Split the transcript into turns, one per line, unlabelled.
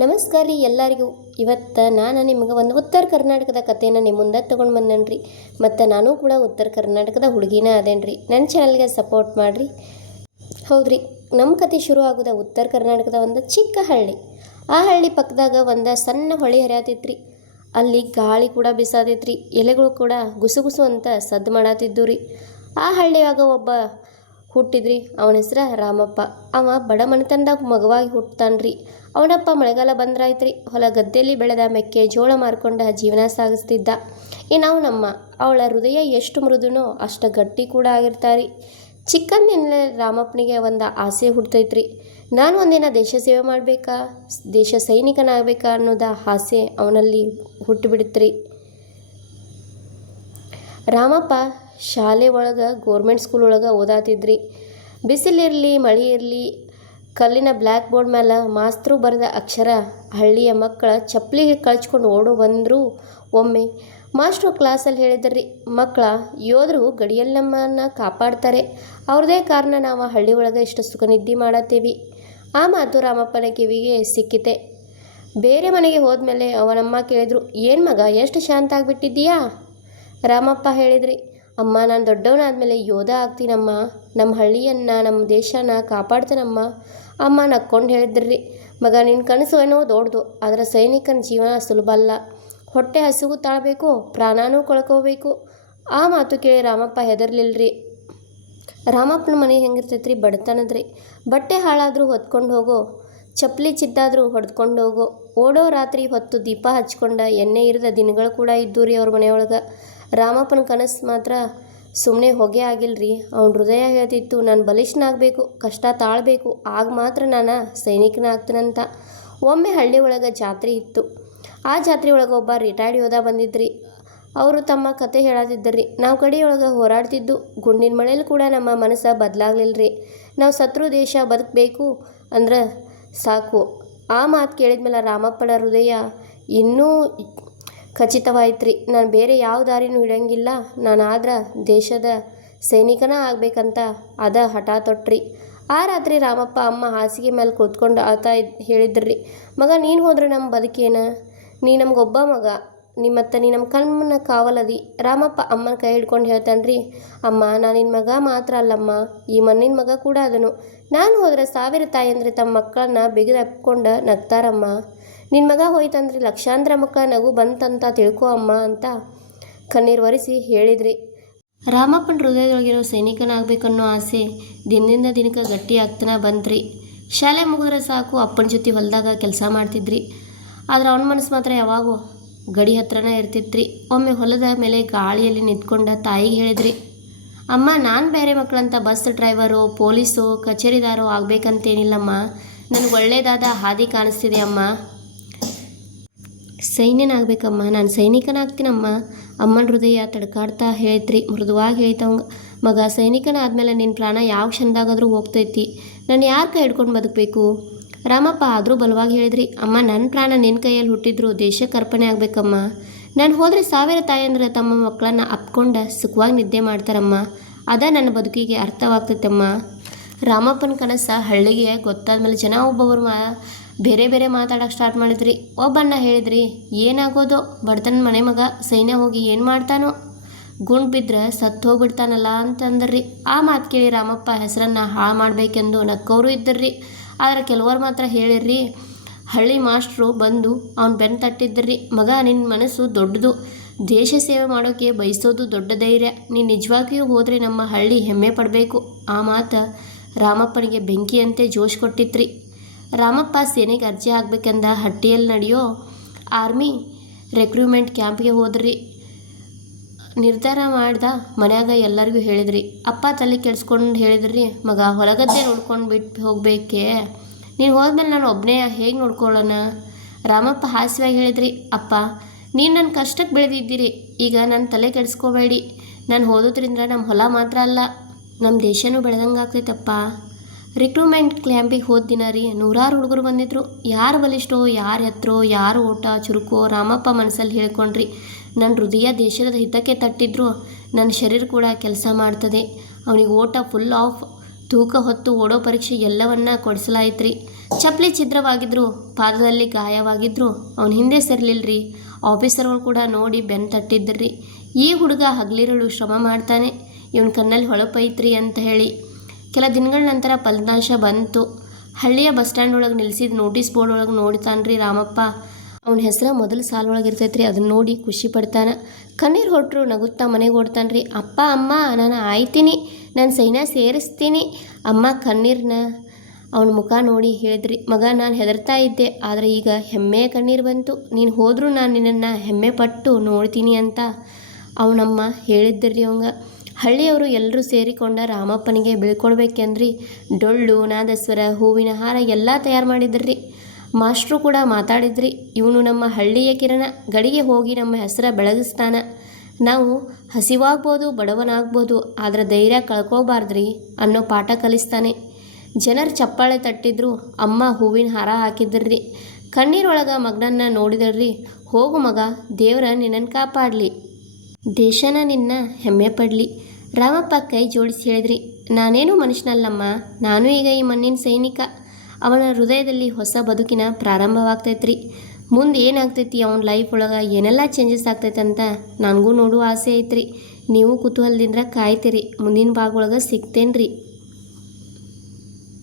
ನಮಸ್ಕಾರ ರೀ ಎಲ್ಲರಿಗೂ. ಇವತ್ತು ನಾನು ನಿಮಗೆ ಒಂದು ಉತ್ತರ ಕರ್ನಾಟಕದ ಕಥೆಯನ್ನು ನಿಮ್ಮ ಮುಂದೆ ತೊಗೊಂಡು ರೀ ಮತ್ತು ನಾನು ಕೂಡ ಉತ್ತರ ಕರ್ನಾಟಕದ ಹುಡುಗಿನ ಅದೇನ್ರಿ ನನ್ನ ಚಾನಲ್ಗೆ ಸಪೋರ್ಟ್ ಮಾಡಿರಿ. ಹೌದ್ರಿ ನಮ್ಮ ಕತೆ ಶುರು ಆಗೋದ ಉತ್ತರ ಕರ್ನಾಟಕದ ಒಂದು ಚಿಕ್ಕ ಹಳ್ಳಿ. ಆ ಹಳ್ಳಿ ಪಕ್ಕದಾಗ ಒಂದು ಸಣ್ಣ ಹೊಳೆ ಹರಿಯತಿತ್ರಿ. ಅಲ್ಲಿ ಗಾಳಿ ಕೂಡ ಬಿಸಾದಿತ್ರಿ, ಎಲೆಗಳು ಕೂಡ ಗುಸುಗುಸು ಅಂತ ಸದ್ದು ಮಾಡತ್ತಿದ್ದು ರೀ ಆ ಹಳ್ಳಿಯಾಗ ಒಬ್ಬ ಹುಟ್ಟಿದ್ರಿ. ಅವನ ಹೆಸ್ರ ರಾಮಪ್ಪ. ಅವ ಬಡ ಮನೆತನದಾಗ ಮಗವಾಗಿ ಹುಟ್ತಾನ್ರಿ ಅವನಪ್ಪ ಮಳೆಗಾಲ ಬಂದ್ರಾಯ್ತ್ರಿ. ಹೊಲ ಗದ್ದೆಯಲ್ಲಿ ಬೆಳೆದ ಮೆಕ್ಕೆ ಜೋಳ ಮಾರ್ಕೊಂಡ ಜೀವನ ಸಾಗಿಸ್ತಿದ್ದ. ಇನ್ನು ನಮ್ಮ ಅವಳ ಹೃದಯ ಎಷ್ಟು ಮೃದುನೋ ಅಷ್ಟು ಗಟ್ಟಿ ಕೂಡ ಆಗಿರ್ತಾರಿ. ಚಿಕ್ಕಂದಿನಲ್ಲೇ ರಾಮಪ್ಪನಿಗೆ ಒಂದು ಆಸೆ ಹುಡ್ತೈತ್ರಿ ನಾನು ಒಂದಿನ ದೇಶ ಸೇವೆ ಮಾಡಬೇಕಾ, ದೇಶ ಸೈನಿಕನಾಗಬೇಕಾ ಅನ್ನೋದ ಆಸೆ ಅವನಲ್ಲಿ ಹುಟ್ಟುಬಿಡುತ್ರಿ. ರಾಮಪ್ಪ ಶಾಲೆ ಒಳಗೆ ಗೋರ್ಮೆಂಟ್ ಸ್ಕೂಲ್ ಒಳಗೆ ಓದಾತಿದ್ರಿ. ಬಿಸಿಲಿರಲಿ ಮಳೆ ಇರಲಿ ಕಲ್ಲಿನ ಬ್ಲ್ಯಾಕ್ ಬೋರ್ಡ್ ಮೇಲೆ ಮಾಸ್ತರು ಬರೆದ ಅಕ್ಷರ ಹಳ್ಳಿಯ ಮಕ್ಕಳ ಚಪ್ಪಲಿ ಕಳ್ಚ್ಕೊಂಡು ಓಡೋ ಬಂದರು ಒಮ್ಮೆ. ಮಾಸ್ಟ್ರು ಕ್ಲಾಸಲ್ಲಿ ಹೇಳಿದ್ರಿ ಮಕ್ಕಳ ಯೋಧರು ಗಡಿಯಲ್ಲಿ ನಮ್ಮನ್ನು ಕಾಪಾಡ್ತಾರೆ. ಅವ್ರದೇ ಕಾರಣ ನಾವು ಹಳ್ಳಿ ಒಳಗೆ ಇಷ್ಟು ಸುಖ ನಿದ್ದೆ ಮಾಡತ್ತೀವಿ. ಆ ಮಾತು ರಾಮಪ್ಪನ ಕಿವಿಗೆ ಸಿಕ್ಕಿತೆ. ಬೇರೆ ಮನೆಗೆ ಹೋದ್ಮೇಲೆ ಅವನಮ್ಮ ಕೇಳಿದ್ರು, ಏನು ಮಗ, ಎಷ್ಟು ಶಾಂತ ಆಗಿಬಿಟ್ಟಿದ್ದೀಯಾ? ರಾಮಪ್ಪ ಹೇಳಿದ್ರಿ ಅಮ್ಮ, ನಾನು ದೊಡ್ಡವನಾದ್ಮೇಲೆ ಯೋಧ ಆಗ್ತೀನಮ್ಮ. ನಮ್ಮ ಹಳ್ಳಿಯನ್ನು ನಮ್ಮ ದೇಶನ ಕಾಪಾಡ್ತೇನಮ್ಮ. ಅಮ್ಮ, ನಕ್ಕೊಂಡು ಹೇಳಿದ್ರಿ. ಮಗ ನಿನ್ನ ಕನಸು ಏನೋ ದೊಡ್ಡದು. ಆದರೆ ಸೈನಿಕನ ಜೀವನ ಸುಲಭ ಅಲ್ಲ. ಹೊಟ್ಟೆ ಹಸಿವು ತಾಳಬೇಕು, ಪ್ರಾಣನೂ ಕಳ್ಕೋಬೇಕು. ಆ ಮಾತು ಕೇಳಿ ರಾಮಪ್ಪ ಹೆದರ್ಲಿಲ್ರಿ. ರಾಮಪ್ಪನ ಮನೆ ಹೆಂಗಿರ್ತೈತ್ರಿ ಬಡತನದ್ರಿ. ಬಟ್ಟೆ ಹಾಳಾದರೂ ಹೊತ್ಕೊಂಡು ಹೋಗೋ. ಚಪ್ಪಲಿ ಚಿದ್ದಾದರೂ ಹೊಡೆದ್ಕೊಂಡು ಹೋಗೋ. ಓಡೋ ರಾತ್ರಿ ಹೊತ್ತು ದೀಪ ಹಚ್ಕೊಂಡ ಎಣ್ಣೆ ಇರದ ದಿನಗಳು ಕೂಡ ಇದ್ದು ರೀ ಅವ್ರ ಮನೆಯೊಳಗೆ. ರಾಮಪ್ಪನ ಕನಸು ಮಾತ್ರ ಸುಮ್ಮನೆ ಹೊಗೆ ಆಗಿಲ್ರಿ. ಅವ್ನ ಹೃದಯ ಹೇಳ್ತಿತ್ತು, ನಾನು ಬಲಿಷ್ಠನಾಗಬೇಕು, ಕಷ್ಟ ತಾಳಬೇಕು, ಆಗ ಮಾತ್ರ ನಾನು ಸೈನಿಕನ ಆಗ್ತೀನಂತ ಒಮ್ಮೆ ಹಳ್ಳಿ ಒಳಗೆ ಜಾತ್ರೆ ಇತ್ತು. ಆ ಜಾತ್ರೆ ಒಳಗೆ ಒಬ್ಬ ರಿಟೈರ್ಡ್ ಯೋಧ ಬಂದಿದ್ರಿ. ಅವರು ತಮ್ಮ ಕತೆ ಹೇಳತ್ತಿದ್ದರಿ ನಾವು ಕಡೆಯೊಳಗೆ ಹೋರಾಡ್ತಿದ್ದು, ಗುಂಡಿನ ಮಳೆಯಲ್ಲಿ ಕೂಡ ನಮ್ಮ ಮನಸ್ಸು ಬದಲಾಗ್ಲಿಲ್ರಿ. ನಾವು ಶತ್ರು ದೇಶ ಬದುಕಬೇಕು ಅಂದ್ರೆ ಸಾಕು. ಆ ಮಾತು ಕೇಳಿದ್ಮೇಲೆ ರಾಮಪ್ಪನ ಹೃದಯ ಇನ್ನೂ ಖಚಿತವಾಯ್ತ್ರಿ. ನಾನು ಬೇರೆ ಯಾವ ದಾರಿನೂ ಹಿಡಿಯಂಗಿಲ್ಲ ನಾನು ಆದ್ರೆ ದೇಶದ ಸೈನಿಕನ ಆಗ್ಬೇಕಂತ ಅದ ಹಠ ತೊಟ್ರಿ ಆ ರಾತ್ರಿ ರಾಮಪ್ಪ ಅಮ್ಮ ಹಾಸಿಗೆ ಮೇಲೆ ಕೂತ್ಕೊಂಡು ಆತ ಹೇಳಿದ್ರಿ, ಮಗ, ನೀನು ಹೋದ್ರೆ ನಮ್ಮ ಬದುಕೇನ? ನೀ ನಮಗೊಬ್ಬ ಮಗ. ನಿಮ್ಮತ್ತ ನೀ ನಮ್ಮ ಕಣ್ಮನ ಕಾವಲದಿ. ರಾಮಪ್ಪ ಅಮ್ಮನ ಕೈ ಹಿಡ್ಕೊಂಡು ಹೇಳ್ತಾನ್ರಿ, ಅಮ್ಮ, ನಾನು ನಿನ್ನ ಮಗ ಮಾತ್ರ ಅಲ್ಲಮ್ಮ. ಈ ಮಣ್ಣಿನ ಮಗ ಕೂಡ ಅದನು. ನಾನು ಹೋದ್ರೆ ಸಾವಿರ ತಾಯಿ ಅಂದರೆ ತಮ್ಮ ಮಕ್ಕಳನ್ನ ಬಿಗಿದಪ್ಕೊಂಡು ನಗ್ತಾರಮ್ಮ. ನಿನ್ನ ಮಗ ಹೋಯ್ತಂದ್ರಿ, ಲಕ್ಷಾಂತರ ಮಕ್ಕ ನಗು ಬಂತಂತ ತಿಳ್ಕೊ ಅಮ್ಮ ಅಂತ ಕಣ್ಣೀರು ಒರೆಸಿ ಹೇಳಿದ್ರಿ. ರಾಮಪ್ಪನ ಹೃದಯದೊಳಗಿರೋ ಸೈನಿಕನಾಗಬೇಕನ್ನೋ ಆಸೆ ದಿನದಿಂದ ದಿನಕ್ಕೆ ಗಟ್ಟಿ ಆಗ್ತಾನೆ ಬಂತ್ರಿ. ಶಾಲೆ ಮುಗಿದ್ರೆ ಸಾಕು, ಅಪ್ಪನ ಜೊತೆ ಹೊಲದಾಗ ಕೆಲಸ ಮಾಡ್ತಿದ್ರಿ. ಆದ್ರೆ ಅವನ ಮನಸ್ಸು ಮಾತ್ರ ಯಾವಾಗೂ ಗಡಿ ಹತ್ರನೇ ಇರ್ತಿತ್ರಿ. ಒಮ್ಮೆ ಹೊಲದ ಮೇಲೆ ಗಾಳಿಯಲ್ಲಿ ನಿಂತ್ಕೊಂಡ ತಾಯಿಗೆ ಹೇಳಿದ್ರಿ, ಅಮ್ಮ, ನಾನು ಬೇರೆ ಮಕ್ಕಳಂತ ಬಸ್ ಡ್ರೈವರು, ಪೊಲೀಸು, ಕಚೇರಿದಾರೋ ಆಗಬೇಕಂತೇನಿಲ್ಲಮ್ಮ. ನನಗೆ ಒಳ್ಳೆಯದಾದ ಹಾದಿ ಕಾಣಿಸ್ತಿದೆ ಅಮ್ಮ. ಸೈನ್ಯನಾಗಬೇಕಮ್ಮ. ನಾನು ಸೈನಿಕನಾಗ್ತೀನಮ್ಮ. ಅಮ್ಮನ ಹೃದಯ ತಡ್ಕಾಡ್ತಾ ಹೇಳ್ತ್ರಿ. ಮೃದುವಾಗಿ ಹೇಳ್ತವಂಗ, ಮಗ, ಸೈನಿಕನಾದ್ಮೇಲೆ ನಿನ್ನ ಪ್ರಾಣ ಯಾವ ಕ್ಷಣದಾಗಾದರೂ ಹೋಗ್ತೈತಿ. ನಾನು ಯಾರ ಕೈ ಹಿಡ್ಕೊಂಡು ಬದುಕಬೇಕು? ರಾಮಪ್ಪ, ಆದರೂ ಬಲವಾಗಿ ಹೇಳಿದ್ರಿ. ಅಮ್ಮ ನನ್ನ ಪ್ರಾಣ ನಿನ್ನ ಕೈಯಲ್ಲಿ ಹುಟ್ಟಿದ್ರು ದೇಶಕ್ಕೆ ಅರ್ಪಣೆ ಆಗಬೇಕಮ್ಮ. ನಾನು ಹೋದರೆ ಸಾವಿರ ತಾಯಂದ್ರೆ ತಮ್ಮ ಮಕ್ಕಳನ್ನ ಅಪ್ಕೊಂಡ ಸುಖವಾಗಿ ನಿದ್ದೆ ಮಾಡ್ತಾರಮ್ಮ. ಅದ ನನ್ನ ಬದುಕಿಗೆ ಅರ್ಥವಾಗ್ತೈತಮ್ಮ. ರಾಮಪ್ಪನ ಕನಸ ಹಳ್ಳಿಗೆ ಗೊತ್ತಾದ್ಮೇಲೆ ಜನ ಒಬ್ಬೊಬ್ಬರು ಮಾ ಬೇರೆ ಬೇರೆ ಮಾತಾಡೋಕೆ ಸ್ಟಾರ್ಟ್ ಮಾಡಿದ್ರಿ. ಒಬ್ಬಣ್ಣ ಹೇಳಿದ್ರಿ, ಏನಾಗೋದು? ಬಡತನ ಮನೆ ಮಗ ಸೈನ್ಯ ಹೋಗಿ ಏನು ಮಾಡ್ತಾನೋ? ಗುಂಡು ಬಿದ್ದರೆ ಸತ್ತು ಹೋಗ್ಬಿಡ್ತಾನಲ್ಲ ಅಂತಂದ್ರಿ. ಆ ಮಾತು ಕೇಳಿ ರಾಮಪ್ಪ ಹೆಸರನ್ನು ಹಾಳು ಮಾಡಬೇಕೆಂದು ನಕ್ಕವರು ಇದ್ದರ್ರಿ. ಆದರೆ ಕೆಲವರು ಮಾತ್ರ ಹೇಳಿರ್ರಿ, ಹಳ್ಳಿ ಮಾಸ್ಟ್ರು ಬಂದು ಅವ್ನು ಬೆನ್ನು ತಟ್ಟಿದ್ದರ್ರಿ ಮಗ ನಿನ್ನ ಮನಸ್ಸು ದೊಡ್ಡದು. ದೇಶ ಸೇವೆ ಮಾಡೋಕ್ಕೆ ಬಯಸೋದು ದೊಡ್ಡ ಧೈರ್ಯ. ನೀನು ನಿಜವಾಗಿಯೂ ಹೋದರೆ ನಮ್ಮ ಹಳ್ಳಿ ಹೆಮ್ಮೆ ಪಡಬೇಕು. ಆ ಮಾತು ರಾಮಪ್ಪನಿಗೆ ಬೆಂಕಿಯಂತೆ ಜೋಶ್ ಕೊಟ್ಟಿತ್ರಿ. ರಾಮಪ್ಪ ಸೇನೆಗೆ ಅರ್ಜಿ ಹಾಕ್ಬೇಕಂದ ಹಟ್ಟಿಯಲ್ಲಿ ನಡೆಯೋ ಆರ್ಮಿ ರೆಕ್ರೂಟ್ಮೆಂಟ್ ಕ್ಯಾಂಪ್ಗೆ ಹೋದ್ರಿ. ನಿರ್ಧಾರ ಮಾಡ್ದ ಮನ್ಯಾಗ ಎಲ್ಲರಿಗೂ ಹೇಳಿದ್ರಿ. ಅಪ್ಪ ತಲೆ ಕೆಡ್ಸ್ಕೊಂಡು ಹೇಳಿದ್ರಿ, ಮಗ, ಹೊಲಗದ್ದೆ ನೋಡ್ಕೊಂಡು ಬಿಟ್ಟು ಹೋಗಬೇಕೇ? ನೀನು ಹೋದ್ಮೇಲೆ ನಾನು ಒಬ್ಬನೇ ಹೇಗೆ ನೋಡ್ಕೊಳ್ಳೋಣ? ರಾಮಪ್ಪ ಹಾಸ್ಯವಾಗಿ ಹೇಳಿದ್ರಿ, ಅಪ್ಪ, ನೀನು ನನ್ನ ಕಷ್ಟಕ್ಕೆ ಬೆಳೆದಿದ್ದೀರಿ. ಈಗ ನನ್ನ ತಲೆ ಕೆಡಿಸ್ಕೋಬೇಡಿ. ನಾನು ಓದೋದ್ರಿಂದ ನಮ್ಮ ಹೊಲ ಮಾತ್ರ ಅಲ್ಲ ನಮ್ಮ ದೇಶನೂ ಬೆಳೆದಂಗೆ ಆಗ್ತೈತಪ್ಪ ರಿಕ್ರೂಟ್ಮೆಂಟ್ ಕ್ಲ್ಯಾಂಪಿಗೆ ಹೋದ ದಿನ ರೀ, ನೂರಾರು ಹುಡುಗರು ಬಂದಿದ್ರು. ಯಾರು ಬಲಿಷ್ಠೋ, ಯಾರು ಎತ್ತರೋ, ಯಾರು ಓಟ, ಚುರುಕೋ, ರಾಮಪ್ಪ ಮನಸ್ಸಲ್ಲಿ ಹೇಳ್ಕೊಂಡ್ರಿ. ನನ್ನ ಹೃದಯ ದೇಶದ ಹಿತಕ್ಕೆ ತಟ್ಟಿದ್ರು. ನನ್ನ ಶರೀರ ಕೂಡ ಕೆಲಸ ಮಾಡ್ತದೆ. ಅವನಿಗೆ ಓಟ ಫುಲ್ ಆಫ್ ತೂಕ ಹೊತ್ತು ಓಡೋ ಪರೀಕ್ಷೆ ಎಲ್ಲವನ್ನ ಕೊಡಿಸಲಾಯ್ತು ರೀ ಚಪ್ಪಲಿ ಛಿದ್ರವಾಗಿದ್ರು, ಪಾದದಲ್ಲಿ ಗಾಯವಾಗಿದ್ರು. ಅವನ ಹಿಂದೆ ಸರಿಲಿಲ್ರಿ. ಆಫೀಸರ್ಗಳು ಕೂಡ ನೋಡಿ ಬೆನ್ನು ತಟ್ಟಿದ್ರಿ. ಈ ಹುಡುಗ ಹಗಲಿರುಳು ಶ್ರಮ ಮಾಡ್ತಾನೆ. ಇವನ ಕಣ್ಣಲ್ಲಿ ಹೊಳಪೈತ್ರಿ ಅಂತ ಹೇಳಿ. ಕೆಲ ದಿನಗಳ ನಂತರ ಫಲಿತಾಂಶ ಬಂತು. ಹಳ್ಳಿಯ ಬಸ್ ಸ್ಟ್ಯಾಂಡ್ ಒಳಗೆ ನಿಲ್ಲಿಸಿದ ನೋಟಿಸ್ ಬೋರ್ಡ್ ಒಳಗೆ ನೋಡ್ತಾನ್ರಿ ರಾಮಪ್ಪ. ಅವನ ಹೆಸರು ಮೊದಲು ಸಾಲೊಳಗೆ ಇರ್ತೈತ್ರಿ ಅದನ್ನ ನೋಡಿ ಖುಷಿ ಪಡ್ತಾನೆ. ಕಣ್ಣೀರು ಹೊಟ್ಟರು ನಗುತ್ತಾ ಮನೆಗೆ ಓಡ್ತಾನ್ರಿ, ಅಪ್ಪ, ಅಮ್ಮ, ನಾನು ಆಯ್ತೀನಿ, ನಾನು ಸೈನ್ಯ ಸೇರಿಸ್ತೀನಿ, ಅಮ್ಮ ಕಣ್ಣೀರನ್ನ ಅವನ ಮುಖ ನೋಡಿ ಹೇಳಿದ್ರಿ, ಮಗ, ನಾನು ಹೆದರ್ತಾ ಇದ್ದೆ, ಆದರೆ ಈಗ ಹೆಮ್ಮೆ ಕಣ್ಣೀರು ಬಂತು. ನೀನು ಹೋದರೂ ನಾನು ನಿನ್ನನ್ನು ಹೆಮ್ಮೆ ಪಟ್ಟು ನೋಡ್ತೀನಿ ಅಂತ. ಅವನಮ್ಮ ಹೇಳಿದ್ದರಿ ಅವಂಗ. ಹಳ್ಳಿಯವರು ಎಲ್ಲರೂ ಸೇರಿಕೊಂಡ ರಾಮಪ್ಪನಿಗೆ ಬೀಳ್ಕೊಡ್ಬೇಕೆಂದ್ರಿ. ಡೊಳ್ಳು, ನಾದಸ್ವರ, ಹೂವಿನ ಹಾರ ಎಲ್ಲ ತಯಾರು ಮಾಡಿದ್ರಿ. ಮಾಸ್ಟ್ರು ಕೂಡ ಮಾತಾಡಿದ್ರಿ. ಇವನು ನಮ್ಮ ಹಳ್ಳಿಯ ಕಿರಣ. ಗಡಿಗೆ ಹೋಗಿ ನಮ್ಮ ಹೆಸರ ಬೆಳಗಿಸ್ತಾನ. ನಾವು ಹಸಿವಾಗ್ಬೋದು, ಬಡವನಾಗ್ಬೋದು, ಆದರೆ ಧೈರ್ಯ ಕಳ್ಕೋಬಾರ್ದ್ರಿ ಅನ್ನೋ ಪಾಠ ಕಲಿಸ್ತಾನೆ. ಜನರು ಚಪ್ಪಾಳೆ ತಟ್ಟಿದ್ರು, ಅಮ್ಮ ಹೂವಿನ ಹಾರ ಹಾಕಿದ್ರಿ. ಕಣ್ಣೀರೊಳಗೆ ಮಗನನ್ನ ನೋಡಿದ್ರಿ. ಹೋಗು ಮಗ, ದೇವರ ನಿನ್ನನ್ನು ಕಾಪಾಡಲಿ. ದೇಶನ ನಿನ್ನ ಹೆಮ್ಮೆ ಪಡಲಿ. ರಾಮಪ್ಪ ಕೈ ಜೋಡಿಸಿ ಹೇಳಿದ್ರಿ, ನಾನೇನು ಮನುಷ್ಯನಲ್ಲಮ್ಮ, ನಾನು ಈಗ ಈ ಮಣ್ಣಿನ ಸೈನಿಕ. ಅವನ ಹೃದಯದಲ್ಲಿ ಹೊಸ ಬದುಕಿನ ಪ್ರಾರಂಭವಾಗ್ತೈತ್ರಿ. ಮುಂದೆ ಏನಾಗ್ತೈತಿ, ಅವನ ಲೈಫ್ ಒಳಗೆ ಏನೆಲ್ಲ ಚೇಂಜಸ್ ಆಗ್ತೈತೆ ಅಂತ ನನಗೂ ನೋಡುವ ಆಸೆ ಐತ್ರಿ. ನೀವು ಕುತೂಹಲದಿಂದ ಕಾಯ್ತೀರಿ, ಮುಂದಿನ ಭಾಗ ಒಳಗೆ ಸಿಗ್ತೇನೆ ರೀ